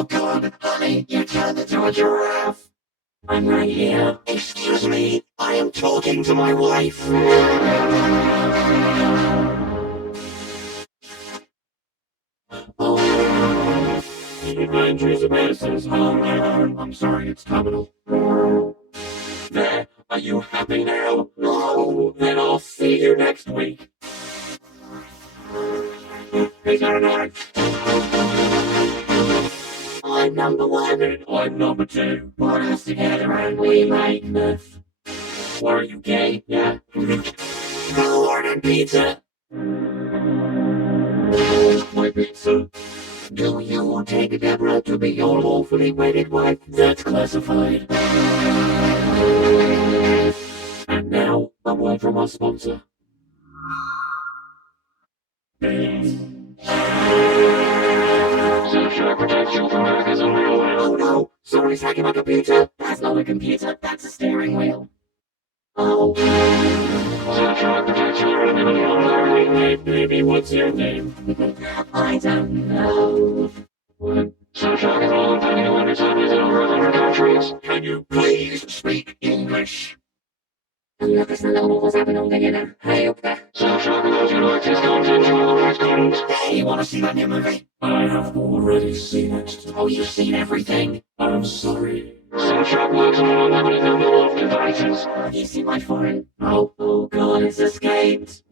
Oh God, honey, you turned into a giraffe. I'm right here. Excuse me, I am talking to my wife. Oh, the adventures of Mrs. Homer. I'm sorry, it's capital. There, are you happy now? No, then I'll see you next week. Is there another? I'm number one and I'm number two. Put us together and we make myth. Were you gay? Yeah. Who ordered pizza? My pizza. Do you take Deborah to be your lawfully wedded wife? That's classified. And now, a word from our sponsor. Surfshark protects you from Earth as a real whale. Oh no, somebody's hacking my computer. That's not a computer, that's a steering whale. Oh. Surfshark protects you from any unfairly. Hey baby, what's your name? I don't know. What? Surfshark is all of anyone who's in over 100 countries. Can you please speak English? Lakas na loob ko sa pinong ganyan. Hayop ka. Surfshark knows you like his content, you will his content. Hey, you wanna see that new movie? I have already seen it. Oh, you've seen everything? I'm sorry. Surfshark works on an unlimited number of devices. You see my phone? Oh God, it's escaped.